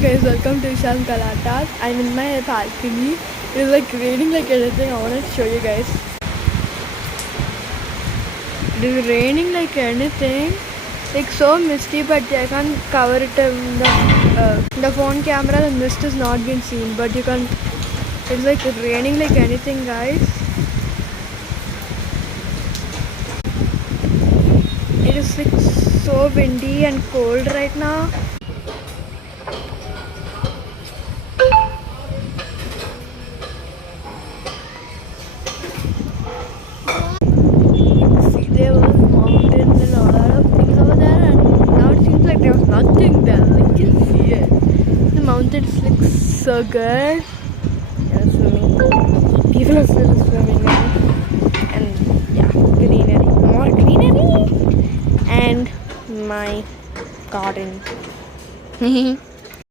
guys, welcome to Ishan Kalatas. I'm in my balcony. It's like raining like anything. I want to show you guys. It is raining like anything. Like so misty, but I can't cover it in the phone camera. The mist is not being seen, but you can. It's like raining like anything, guys. It is like so windy and cold right now. See, there was mountains and a lot of things over there, and now it seems like there was nothing there. Like you can see it. The mountains look so good. And swimming. People are still swimming now. And yeah, greenery, more greenery, and my garden.